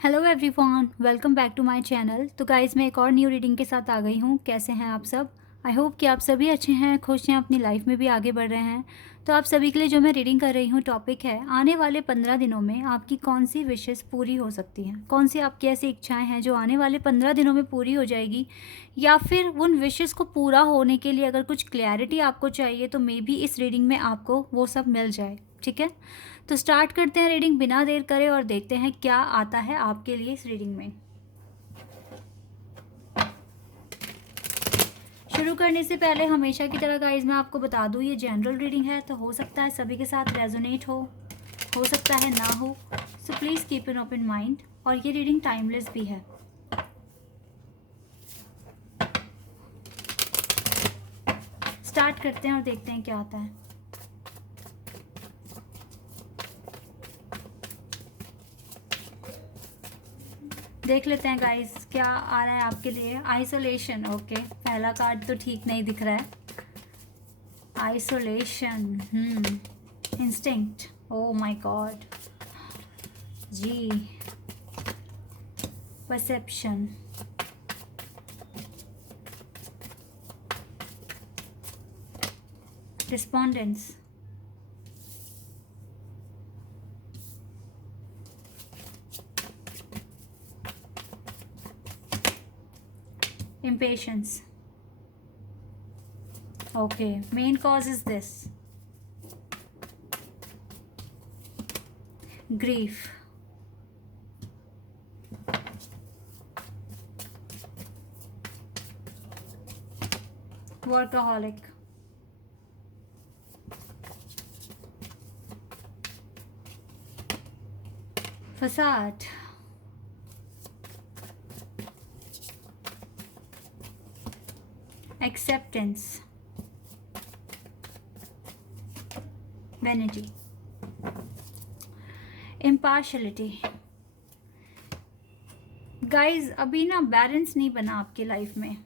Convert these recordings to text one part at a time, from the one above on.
Hello everyone, welcome back to my channel. तो guys, मैं एक और न्यू रीडिंग के साथ आ गई हूँ। कैसे हैं आप सब? आई होप कि आप सभी अच्छे हैं, खुश हैं, अपनी लाइफ में भी आगे बढ़ रहे हैं। तो आप सभी के लिए जो मैं रीडिंग कर रही हूँ, टॉपिक है आने वाले 15 दिनों में आपकी कौन सी विशेस पूरी हो सकती हैं। कौन सी आपकी ऐसी इच्छाएं हैं जो आने वाले 15 दिनों में पूरी हो जाएगी, या फिर उन विशेस को पूरा होने के लिए अगर कुछ क्लैरिटी आपको चाहिए तो मे बी इस रीडिंग में आपको वो सब मिल जाए। ठीक है, तो स्टार्ट करते हैं रीडिंग बिना देर करे और देखते हैं क्या आता है आपके लिए इस रीडिंग में। शुरू करने से पहले हमेशा की तरह गाइज मैं आपको बता दूं, ये जनरल रीडिंग है, तो हो सकता है सभी के साथ रेजोनेट हो सकता है ना हो। So please keep an open mind. और ये रीडिंग टाइमलेस भी है। स्टार्ट करते हैं और देखते हैं क्या आता है। देख लेते हैं गाइस क्या आ रहा है आपके लिए। आइसोलेशन, ओके, पहला कार्ड तो ठीक नहीं दिख रहा है। Isolation, instinct, oh my God जी, perception, respondence, impatience. Okay, main cause is this: grief, workaholic, facade, acceptance, vanity, impartiality. Guys, अभी ना बैलेंस नहीं बना आपकी लाइफ में।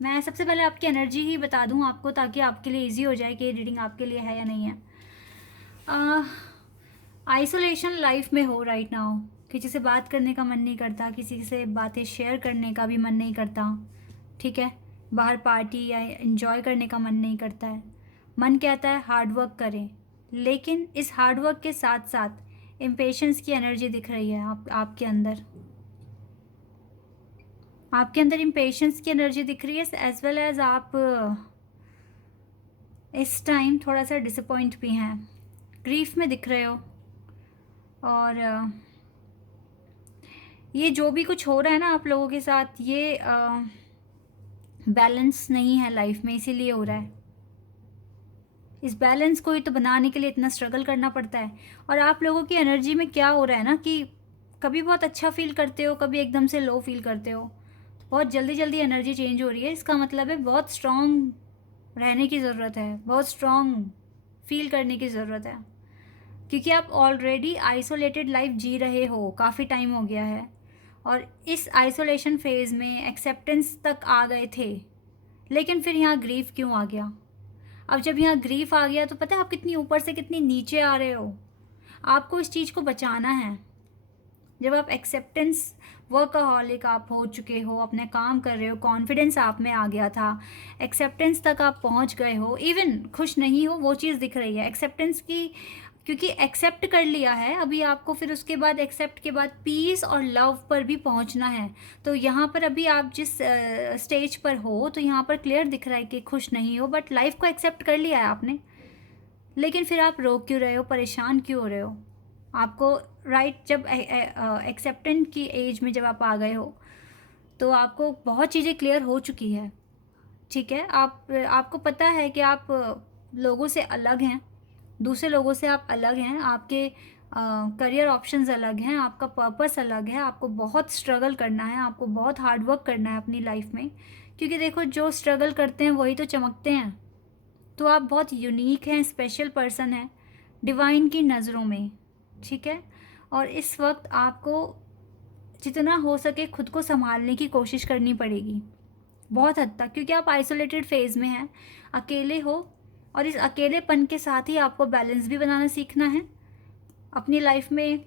मैं सबसे पहले आपकी एनर्जी ही बता दूं आपको, ताकि आपके लिए इजी हो जाए कि ये रीडिंग आपके लिए है या नहीं है। आइसोलेशन लाइफ में हो राइट नाउ। किसी से बात करने का मन नहीं करता, किसी से बातें शेयर करने का भी मन नहीं करता। ठीक है, बाहर पार्टी या एंजॉय करने का मन नहीं करता है। मन कहता है हार्ड वर्क करें, लेकिन इस हार्ड वर्क के साथ साथ इम्पेशंस की एनर्जी दिख रही है आपके अंदर। आपके अंदर इम्पेशंस की एनर्जी दिख रही है, एज वेल एज आप इस टाइम थोड़ा सा डिसअपॉइंट भी हैं, ग्रीफ में दिख रहे हो। और ये जो भी कुछ हो रहा है ना आप लोगों के साथ, ये बैलेंस नहीं है लाइफ में, इसीलिए हो रहा है। इस बैलेंस को ही तो बनाने के लिए इतना स्ट्रगल करना पड़ता है। और आप लोगों की एनर्जी में क्या हो रहा है ना कि कभी बहुत अच्छा फील करते हो, कभी एकदम से लो फील करते हो। बहुत जल्दी जल्दी एनर्जी चेंज हो रही है। इसका मतलब है बहुत स्ट्रॉन्ग रहने की ज़रूरत है, बहुत स्ट्रॉन्ग फील करने की ज़रूरत है, क्योंकि आप ऑलरेडी आइसोलेटेड लाइफ जी रहे हो, काफ़ी टाइम हो गया है। और इस आइसोलेशन फेज़ में एक्सेप्टेंस तक आ गए थे, लेकिन फिर यहाँ ग्रीफ क्यों आ गया? अब जब यहाँ ग्रीफ आ गया तो पता है आप कितनी ऊपर से कितनी नीचे आ रहे हो। आपको इस चीज़ को बचाना है। जब आप एक्सेप्टेंस, वर्कaholic आप हो चुके हो, अपने काम कर रहे हो, कॉन्फिडेंस आप में आ गया था, एक्सेप्टेंस तक आप पहुंच गए हो, इवन खुश नहीं हो वो चीज़ दिख रही है एक्सेप्टेंस की, क्योंकि एक्सेप्ट कर लिया है। अभी आपको फिर उसके बाद एक्सेप्ट के बाद पीस और लव पर भी पहुंचना है। तो यहाँ पर अभी आप जिस स्टेज पर हो, तो यहाँ पर क्लियर दिख रहा है कि खुश नहीं हो, बट लाइफ को एक्सेप्ट कर लिया है आपने। लेकिन फिर आप रो क्यों रहे हो, परेशान क्यों हो रहे हो? आपको जब एक्सेप्टेंट की एज में जब आप आ गए हो, तो आपको बहुत चीज़ें क्लियर हो चुकी है। ठीक है, आपको पता है कि आप लोगों से अलग हैं, दूसरे लोगों से आप अलग हैं, आपके करियर ऑप्शंस अलग हैं, आपका पर्पस अलग है। आपको बहुत स्ट्रगल करना है, आपको बहुत हार्ड वर्क करना है अपनी लाइफ में, क्योंकि देखो जो स्ट्रगल करते हैं वही तो चमकते हैं। तो आप बहुत यूनिक हैं, स्पेशल पर्सन हैं डिवाइन की नज़रों में। ठीक है, और इस वक्त आपको जितना हो सके खुद को संभालने की कोशिश करनी पड़ेगी, बहुत हद तक, क्योंकि आप आइसोलेटेड फेज़ में हैं, अकेले हो। और इस अकेलेपन के साथ ही आपको बैलेंस भी बनाना सीखना है अपनी लाइफ में।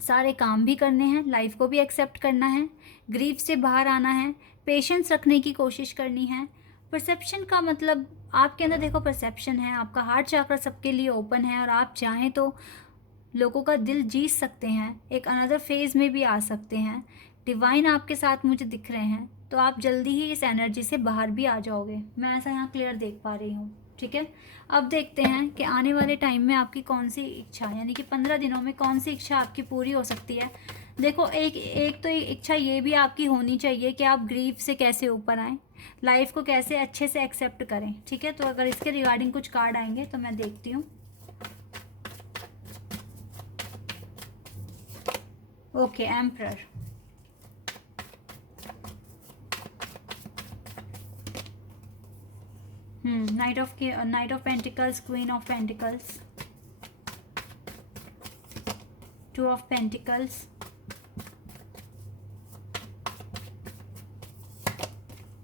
सारे काम भी करने हैं, लाइफ को भी एक्सेप्ट करना है, ग्रीफ से बाहर आना है, पेशेंस रखने की कोशिश करनी है। परसेप्शन का मतलब आपके अंदर देखो परसेप्शन है, आपका हार्ट चक्र सबके लिए ओपन है और आप चाहें तो लोगों का दिल जीत सकते हैं, एक अनदर फेज़ में भी आ सकते हैं। डिवाइन आपके साथ मुझे दिख रहे हैं, तो आप जल्दी ही इस एनर्जी से बाहर भी आ जाओगे, मैं ऐसा यहाँ क्लियर देख पा रही हूँ। ठीक है, अब देखते हैं कि आने वाले टाइम में आपकी कौन सी इच्छा, यानी कि 15 दिनों में कौन सी इच्छा आपकी पूरी हो सकती है। देखो एक तो इच्छा ये भी आपकी होनी चाहिए कि आप ग्रीफ से कैसे ऊपर आएँ, लाइफ को कैसे अच्छे से एक्सेप्ट करें। ठीक है, तो अगर इसके रिगार्डिंग कुछ कार्ड आएंगे तो मैं देखती हूँ। Okay, emperor. Night of pentacles, queen of pentacles, two of pentacles,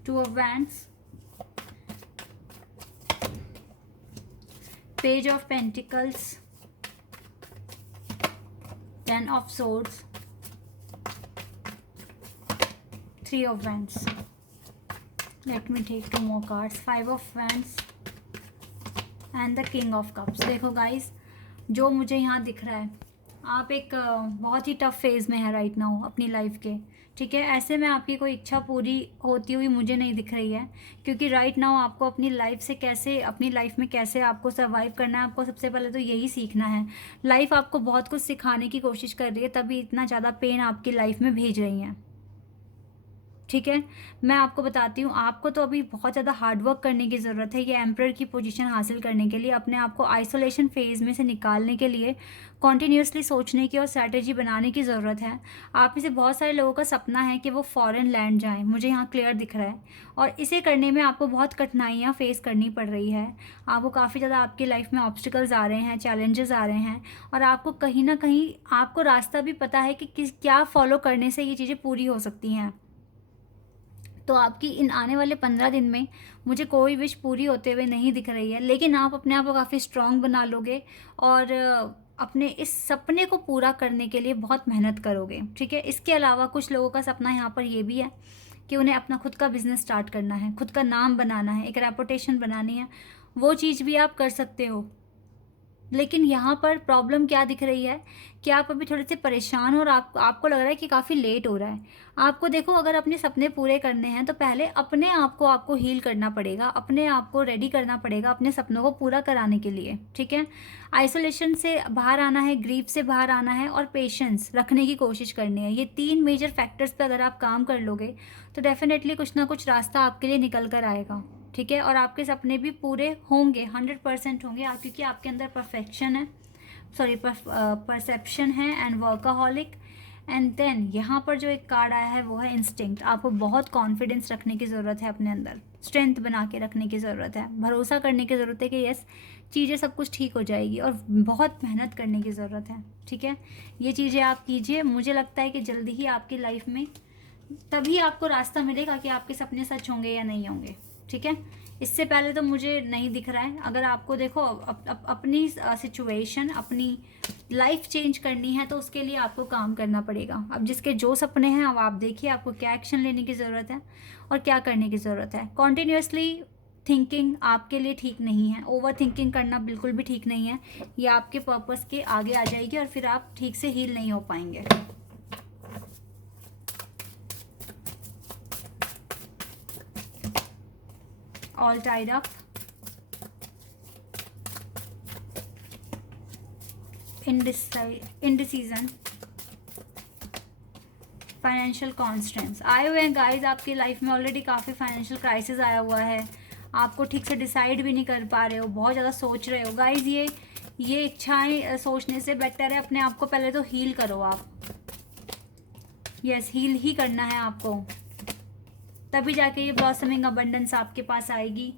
two of wands, page of pentacles, 10 of swords, 3 of wands. Let me take 2 more cards. 5 of wands and the king of cups. देखो guys, जो मुझे यहाँ दिख रहा है, आप एक बहुत ही टफ फेज़ में है राइट नाउ अपनी लाइफ के। ठीक है, ऐसे में आपकी कोई इच्छा पूरी होती हुई मुझे नहीं दिख रही है, क्योंकि राइट नाउ आपको अपनी लाइफ से कैसे, अपनी लाइफ में कैसे आपको सर्वाइव करना है, आपको सबसे पहले तो यही सीखना है। लाइफ आपको बहुत कुछ सिखाने की कोशिश कर रही है, तभी इतना ज़्यादा पेन आपकी लाइफ में भेज रही हैं। ठीक है, मैं आपको बताती हूँ, आपको तो अभी बहुत ज़्यादा हार्डवर्क करने की ज़रूरत है ये एम्परर की पोजीशन हासिल करने के लिए, अपने आप को आइसोलेशन फेज़ में से निकालने के लिए कॉन्टीन्यूसली सोचने की और स्ट्रैटेजी बनाने की ज़रूरत है। आप में से बहुत सारे लोगों का सपना है कि वो फॉरेन लैंड जाएं, मुझे यहाँ क्लियर दिख रहा है, और इसे करने में आपको बहुत कठिनाइयाँ फेस करनी पड़ रही है। आपको काफ़ी ज़्यादा आपकी लाइफ में ऑब्स्टिकल्स आ रहे हैं, चैलेंजेस आ रहे हैं, और आपको कहीं ना कहीं आपको रास्ता भी पता है कि क्या फॉलो करने से ये चीज़ें पूरी हो सकती हैं। तो आपकी इन आने वाले 15 दिन में मुझे कोई विश पूरी होते हुए नहीं दिख रही है, लेकिन आप अपने आप को काफ़ी स्ट्रॉन्ग बना लोगे और अपने इस सपने को पूरा करने के लिए बहुत मेहनत करोगे। ठीक है, इसके अलावा कुछ लोगों का सपना यहाँ पर ये भी है कि उन्हें अपना खुद का बिजनेस स्टार्ट करना है, खुद का नाम बनाना है, एक रेपुटेशन बनानी है, वो चीज़ भी आप कर सकते हो। लेकिन यहाँ पर प्रॉब्लम क्या दिख रही है कि आप अभी थोड़े से परेशान हो और आपको लग रहा है कि काफ़ी लेट हो रहा है। आपको देखो, अगर अपने सपने पूरे करने हैं तो पहले अपने आप को आपको हील करना पड़ेगा, अपने आप को रेडी करना पड़ेगा अपने सपनों को पूरा कराने के लिए। ठीक है, आइसोलेशन से बाहर आना है, ग्रीफ से बाहर आना है, और पेशेंस रखने की कोशिश करनी है। ये 3 मेजर फैक्टर्स पर अगर आप काम कर लोगे तो डेफिनेटली कुछ ना कुछ रास्ता आपके लिए निकल कर आएगा। ठीक है, और आपके सपने भी पूरे होंगे, 100% होंगे, क्योंकि आपके अंदर परफेक्शन है, सॉरी परसेप्शन है एंड वर्काहॉलिक। एंड देन यहाँ पर जो एक कार्ड आया है वो है इंस्टिंक्ट। आपको बहुत कॉन्फिडेंस रखने की ज़रूरत है, अपने अंदर स्ट्रेंथ बना के रखने की ज़रूरत है, भरोसा करने की ज़रूरत है कि यस चीज़ें सब कुछ ठीक हो जाएगी, और बहुत मेहनत करने की ज़रूरत है। ठीक है, ये चीज़ें आप कीजिए, मुझे लगता है कि जल्दी ही आपकी लाइफ में तभी आपको रास्ता मिलेगा कि आपके सपने सच होंगे या नहीं होंगे। ठीक है, इससे पहले तो मुझे नहीं दिख रहा है। अगर आपको देखो अपनी सिचुएशन, अपनी लाइफ चेंज करनी है तो उसके लिए आपको काम करना पड़ेगा। अब जिसके जो सपने हैं, अब आप देखिए आपको क्या एक्शन लेने की ज़रूरत है और क्या करने की ज़रूरत है। कॉन्टीन्यूसली थिंकिंग आपके लिए ठीक नहीं है, ओवर थिंकिंग करना बिल्कुल भी ठीक नहीं है, ये आपके पर्पस के आगे आ जाएगी और फिर आप ठीक से हील नहीं हो पाएंगे। All tied up, indecision, financial constants आए हुए हैं गाइज। आपकी लाइफ में ऑलरेडी काफ़ी फाइनेंशियल क्राइसिस आया हुआ है, आपको ठीक से डिसाइड भी नहीं कर पा रहे हो, बहुत ज़्यादा सोच रहे हो गाइज। ये इच्छाएं सोचने से बेटर है अपने आप को पहले तो हील करो आप। यस, हील ही करना है आपको, तभी जाके ये ब्लॉसमिंग अबंडेंस आपके पास आएगी।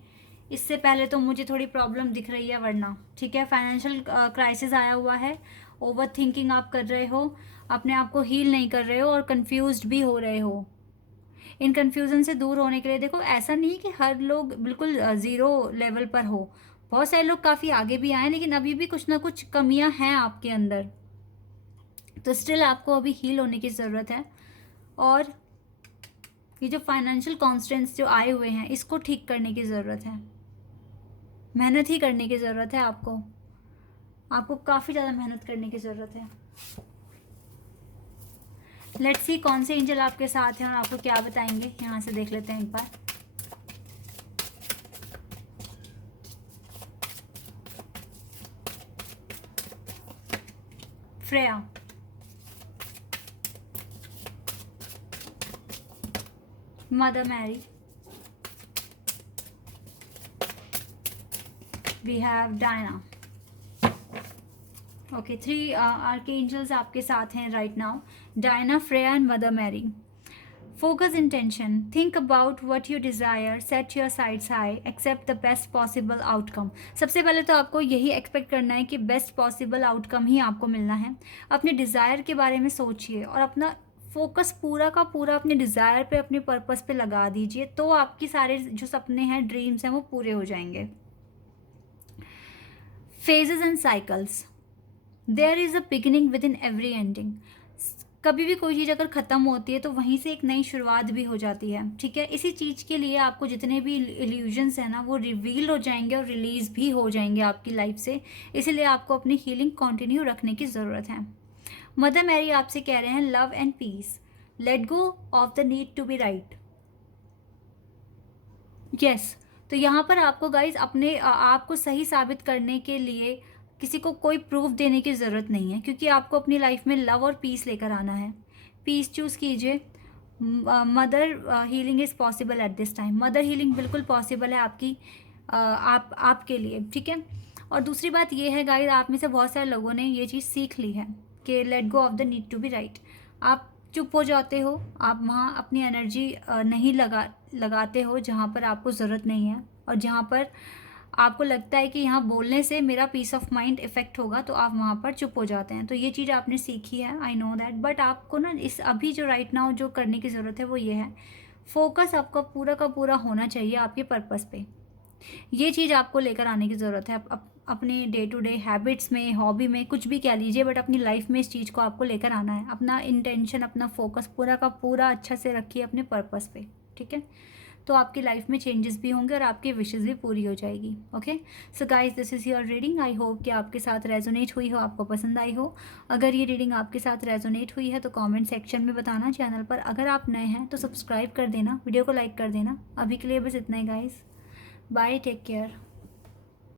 इससे पहले तो मुझे थोड़ी प्रॉब्लम दिख रही है वरना। ठीक है, फाइनेंशियल क्राइसिस आया हुआ है, ओवर थिंकिंग आप कर रहे हो, अपने आप को हील नहीं कर रहे हो और कंफ्यूज्ड भी हो रहे हो। इन कन्फ्यूज़न से दूर होने के लिए देखो, ऐसा नहीं कि हर लोग बिल्कुल ज़ीरो लेवल पर हो, बहुत सारे लोग काफ़ी आगे भी आए, लेकिन अभी भी कुछ ना कुछ कमियां हैं आपके अंदर। तो स्टिल आपको अभी हील होने की ज़रूरत है। और ये जो फाइनेंशियल कॉन्स्टेंट्स जो आए हुए हैं इसको ठीक करने की ज़रूरत है। मेहनत ही करने की ज़रूरत है आपको काफ़ी ज़्यादा मेहनत करने की ज़रूरत है। लेट्स सी कौन से एंजल आपके साथ हैं और आपको क्या बताएंगे, यहाँ से देख लेते हैं एक बार। Freya, Mother Mary, we have Diana. Okay, 3 archangels आपके साथ हैं right now, Diana, Freya and Mother Mary. Focus intention. Think about what you desire. Set your sights high. Accept the best possible outcome. सबसे पहले तो आपको यही expect करना है कि बेस्ट पॉसिबल आउटकम ही आपको मिलना है। अपने डिज़ायर के बारे में सोचिए और अपना फोकस पूरा का पूरा अपने डिज़ायर पे, अपने पर्पस पे लगा दीजिए, तो आपकी सारे जो सपने हैं, ड्रीम्स हैं, वो पूरे हो जाएंगे। Phases and cycles. There is a beginning within every ending. कभी भी कोई चीज़ अगर ख़त्म होती है तो वहीं से एक नई शुरुआत भी हो जाती है, ठीक है। इसी चीज़ के लिए आपको जितने भी इल्यूजन्स हैं ना वो रिवील हो जाएंगे और रिलीज़ भी हो जाएंगे आपकी लाइफ से। इसीलिए आपको अपनी हीलिंग कंटिन्यू रखने की ज़रूरत है। मदर मैरी आपसे कह रहे हैं love and peace, let go of the need to be right. Yes, तो यहाँ पर आपको गाइज अपने आप को सही साबित करने के लिए किसी को कोई प्रूफ देने की ज़रूरत नहीं है, क्योंकि आपको अपनी लाइफ में लव और पीस लेकर आना है। पीस चूज़ कीजिए। Mother healing is possible at this time. Mother healing बिल्कुल पॉसिबल है आपके लिए, ठीक है। और दूसरी बात ये है गाइस, आप में से बहुत सारे लोगों ने ये चीज़ सीख ली है कि let go of the need to be right. आप चुप हो जाते हो, आप वहाँ अपनी एनर्जी नहीं लगाते हो जहाँ पर आपको ज़रूरत नहीं है, और जहाँ पर आपको लगता है कि यहाँ बोलने से मेरा पीस ऑफ माइंड इफेक्ट होगा, तो आप वहाँ पर चुप हो जाते हैं। तो ये चीज़ आपने सीखी है, आई नो दैट। बट आपको ना इस अभी जो राइट नाउ जो करने की ज़रूरत है वो ये है, फोकस आपका पूरा का पूरा होना चाहिए आपके पर्पस पे। ये चीज़ आपको लेकर आने की ज़रूरत है अपने डे टू डे हैबिट्स में, हॉबी में, कुछ भी कह लीजिए, बट अपनी लाइफ में इस चीज़ को आपको लेकर आना है। अपना इंटेंशन, अपना फोकस पूरा का पूरा अच्छा से रखिए अपने पर्पस पे, ठीक है। तो आपकी लाइफ में चेंजेस भी होंगे और आपकी विशेज़ भी पूरी हो जाएगी। Okay, so guys, this is your reading. I hope कि आपके साथ रेजोनेट हुई हो, आपको पसंद आई हो। अगर ये रीडिंग आपके साथ रेजोनेट हुई है तो कमेंट सेक्शन में बताना। चैनल पर अगर आप नए हैं तो सब्सक्राइब कर देना, वीडियो को लाइक कर देना। अभी के लिए बस इतना ही गाइस, बाय, टेक केयर।